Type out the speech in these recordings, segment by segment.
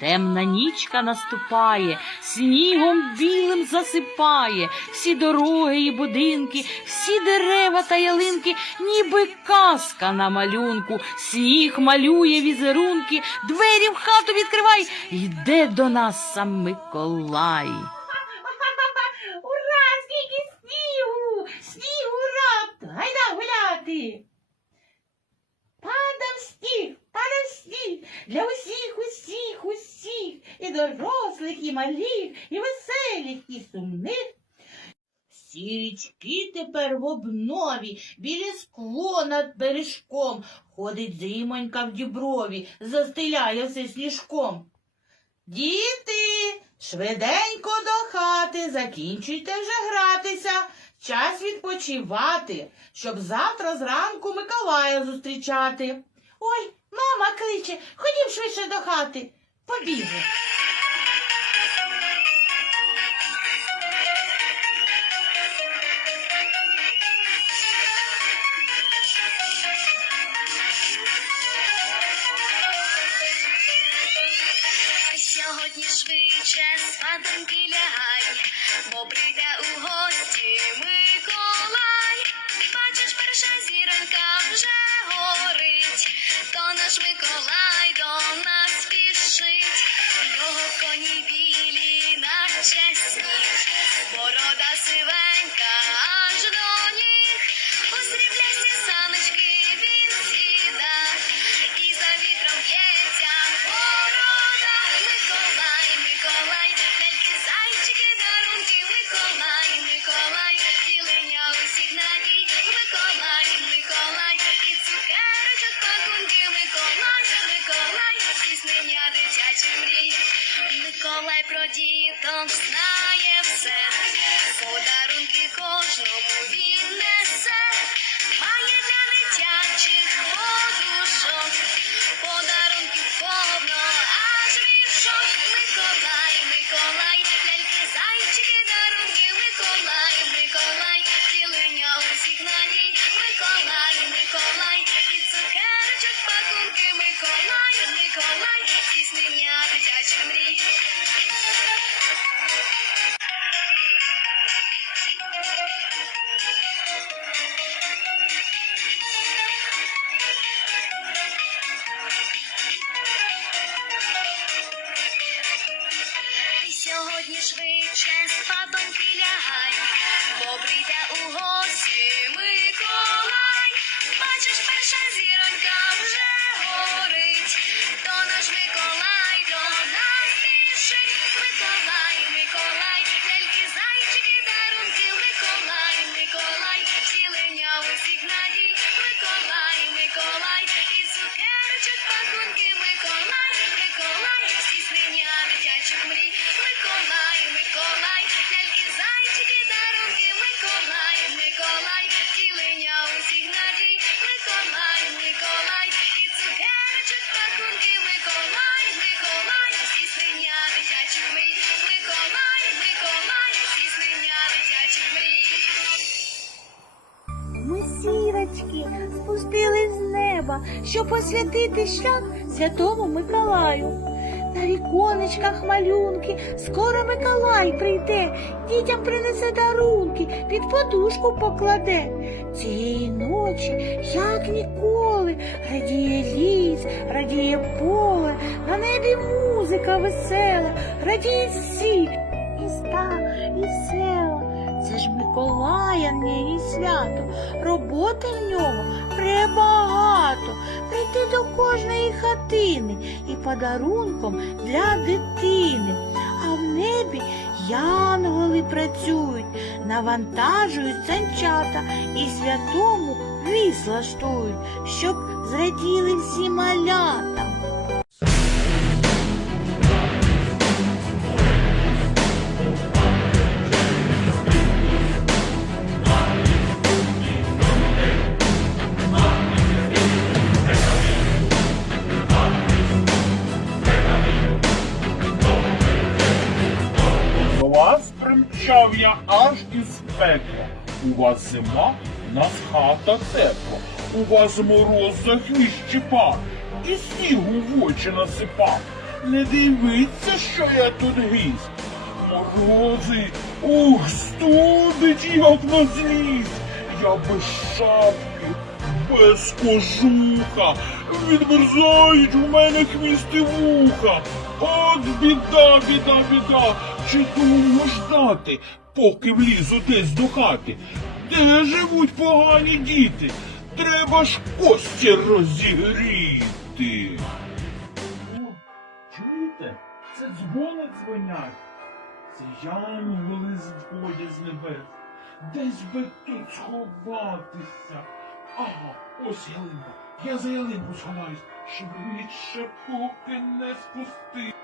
Темна нічка наступає, снігом білим засипає, всі дороги і будинки, всі дерева та ялинки, ніби казка на малюнку, сніг малює візерунки, двері в хату відкривай, йде до нас сам Миколай. Ура! Скільки снігу! Снігу рад! Гайда гуляти! Падав сніг, падав сніг для усіх, усіх, усіх, і дорослих, і малих, і веселих, і сумних. Всі річки тепер в обнові, біле скло над бережком, ходить зимонька в діброві, застеляє все сніжком. Діти, швиденько до хати, закінчуйте вже гратися, час відпочивати, щоб завтра зранку Миколая зустрічати. Ой, мама кличе, ходім швидше до хати. Побігли. Подарунки кожному він несе, має для цукерочок пакунки, Миколай, Миколай, здійснення дитячих мрій, Миколай, Миколай, щоб освятити шлях святому Миколаю. На віконечках малюнки, скоро Миколай прийде, дітям принесе дарунки, під подушку покладе. Цієї ночі, як ніколи, радіє ліс, радіє поле, на небі музика весела, радіють всі міста і села. Це ж Миколаянє і свято, роботи в ньому пребагато. Прийти до кожної хатини і подарунком для дитини. А в небі янголи працюють, навантажують санчата і святому віз влаштують, щоб зраділи всі малята. У вас зима, у нас хата тепла. У вас мороз за хвіст і снігу в очі насипав. не дивиться, що я тут гість. Морози, ух, студить, як на злість. Я без шапки, без кожуха, відмерзають у мене хвіст і вуха. От біда, біда, біда, чи довго ждати, поки влізу десь до хати. Де живуть погані діти? Треба ж кості розігріти. Чуєте? Це дзвони дзвонять. Це янголи зходять з небес. Десь би тут сховатися. Ага, ось ялинка. Я за ялинку сховаюсь. щоб Швидше, поки не спусти.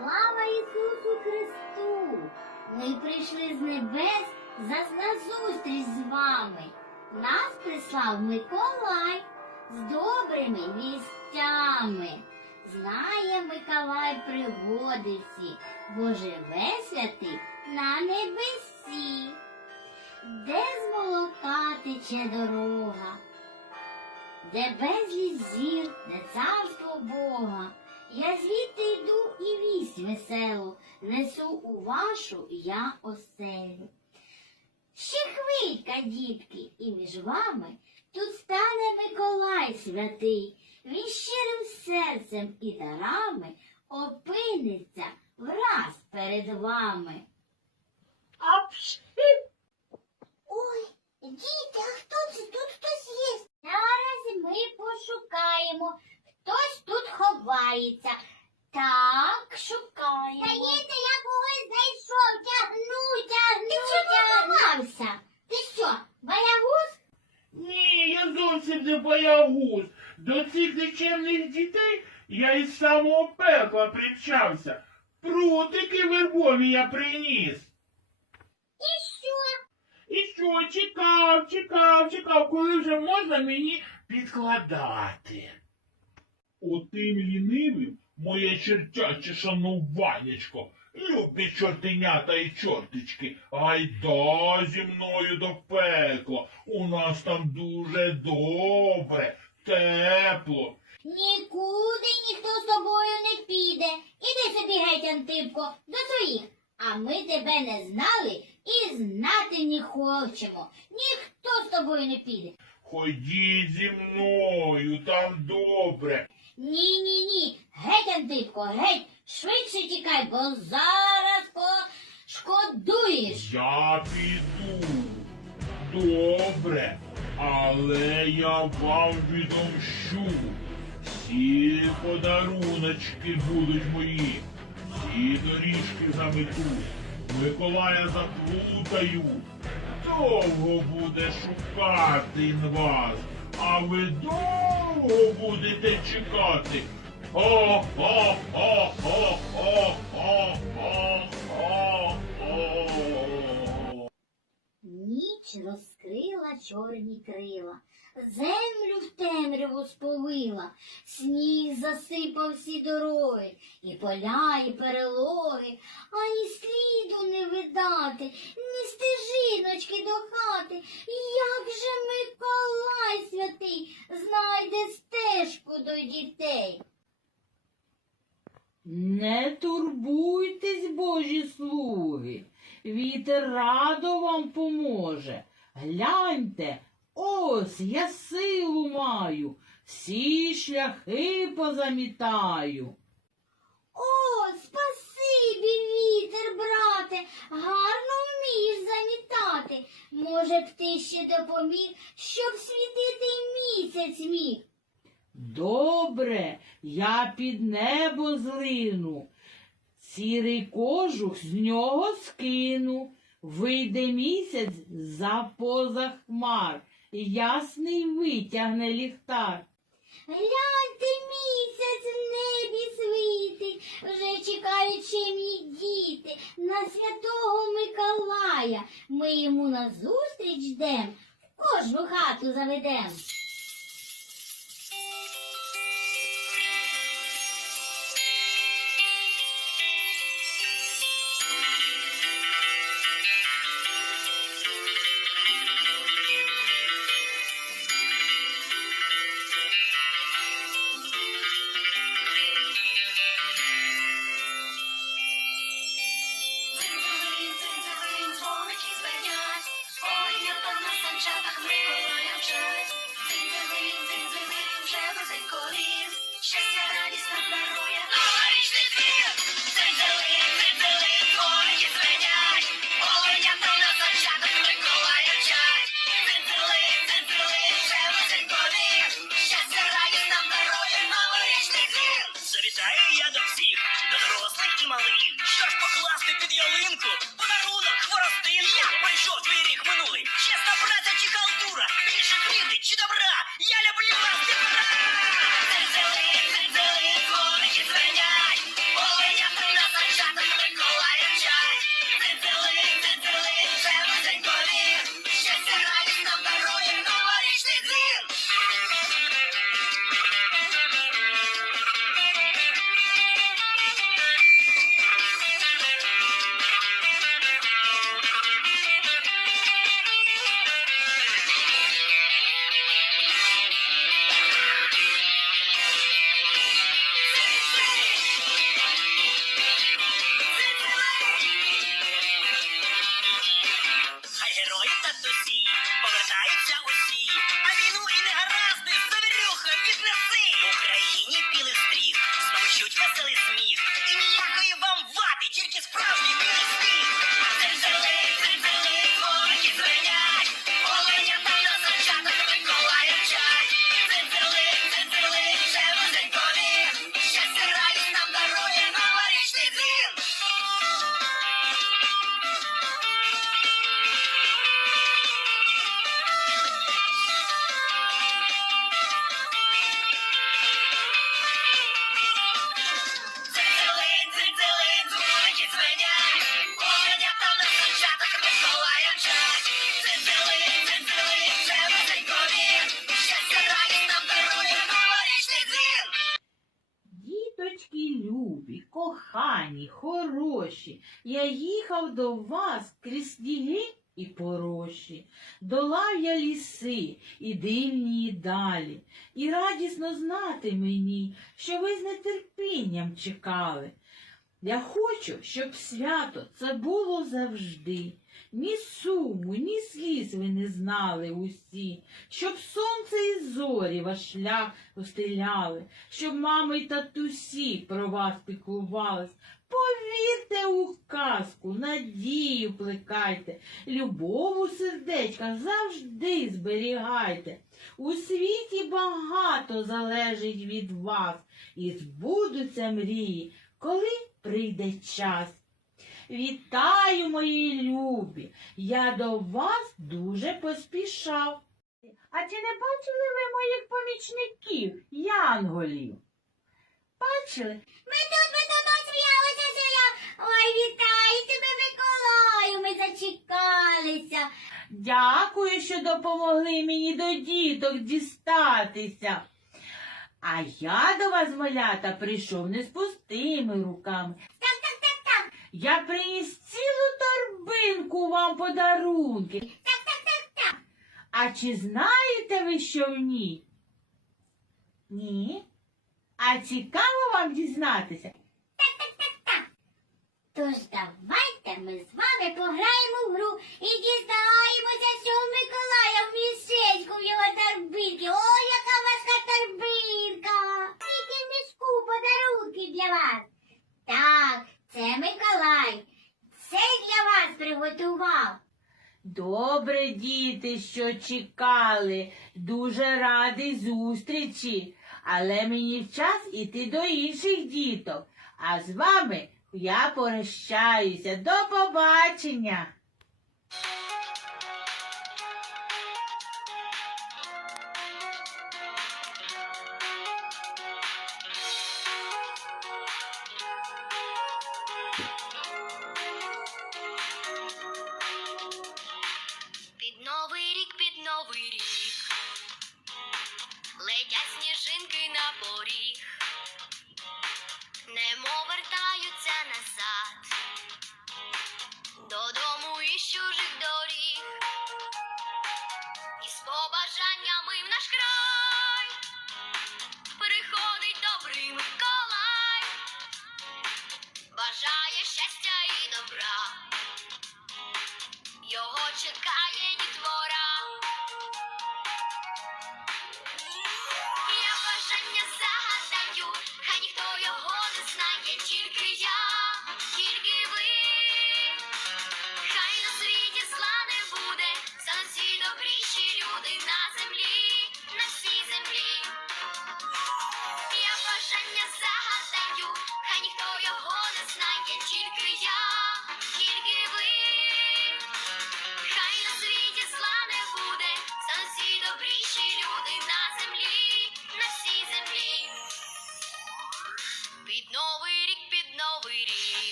Слава Ісусу Христу! Ми прийшли з небес на зустріч з вами. Нас прислав Миколай з добрими вістями. Знає Миколай пригоди всі, бо живе святий на небесі. Де з молока тече дорога, де безліч зір, де царство Бога. Я звідти йду і вість веселу, несу у вашу я оселю. Ще хвилька, дітки, і між вами тут стане Миколай святий, він щирим серцем і дарами опиниться враз перед вами. Ой, діти, а хто це? Тут хтось є. Зараз ми пошукаємо. Хтось тут ховається. Так, шукаємо. Здається, я когось знайшов. Тягну, тягну, Ти чому? Ти що, боягуз? Ні, я зовсім не боягуз. До цих нечемних дітей я із самого пекла примчався. Прутики вербові я приніс. І що? І що, чекав, чекав, чекав, коли вже можна мені підкладати. Отим лінивим моє чертяче шануванечко, любі чортенята і чортички, айда зі мною до пекла. У нас там дуже добре, тепло. Нікуди ніхто з тобою не піде. Іди собі геть, Антипко, до своїх. А ми тебе не знали і знати не хочемо. Ніхто з тобою не піде. Ходіть зі мною, там добре. Ні, ні, ні. Геть, Антипко, геть, швидше тікай, бо зараз пошкодуєш. Я піду. Добре, але я вам відомщу. Всі подаруночки будуть мої, всі доріжки замету, Миколая заплутаю. Довго буде шукати вас, а ви довго будете чекати. О-о-о-о-о-о-о-о. Чорні крила, землю в темряву сповила, сніг засипав всі дороги, і поля, і перелоги, ані сліду не видати, ні стежиночки до хати. Як же Миколай святий знайде стежку до дітей? Не турбуйтесь, божі слуги, вітер радо вам поможе. Гляньте, ось я силу маю, всі шляхи позамітаю. О, спасибі, вітер, брате, гарно вмієш замітати. Може б ти ще допоміг, щоб світити місяць міг. Добре, я під небо злину, сірий кожух з нього скину, вийде місяць за поза хмар, ясний витягне ліхтар. Гляньте, місяць в небі світить, вже чекають чимні діти на святого Миколая. Ми йому назустріч йдем, в кожну хату заведем. Кохані, хороші, я їхав до вас крізь сніги і пороші. долав я ліси і дивні і далі, і радісно знати мені, що ви з нетерпінням чекали. Я хочу, щоб свято це було завжди. Ні суму, ні сліз ви не знали усі, щоб сонце і зорі ваш шлях устеляли, щоб мами й татусі про вас піклувались. Повірте у казку, надію плекайте, любов у сердечках завжди зберігайте. У світі багато залежить від вас, і збудуться мрії, коли прийде час. Вітаю, мої любі! Я до вас дуже поспішав. А чи не бачили ви моїх помічників, янголів? Бачили? Ми тут ми дома сміялися, я. Ой, вітаю тебе, Миколаю, ми зачекалися. Дякую, що допомогли мені до діток дістатися. А я до вас, малята, прийшов не з пустими руками. Так. Я приніс цілу торбинку вам подарунки. Так, так, так, так. А чи знаєте ви, що в ній? Ні. А цікаво вам дізнатися? Тож давайте ми з вами пограємо в гру і дізнаємося, що у Миколая в мішечку в його торбинки. Ой, яка важка торбинка! Скільки в мішку подарунки для вас. Так, це Миколай. Це для вас приготував. Добре, діти, що чекали. Дуже радий зустрічі. Але мені час іти до інших діток. А з вами я прощаюся. До побачення.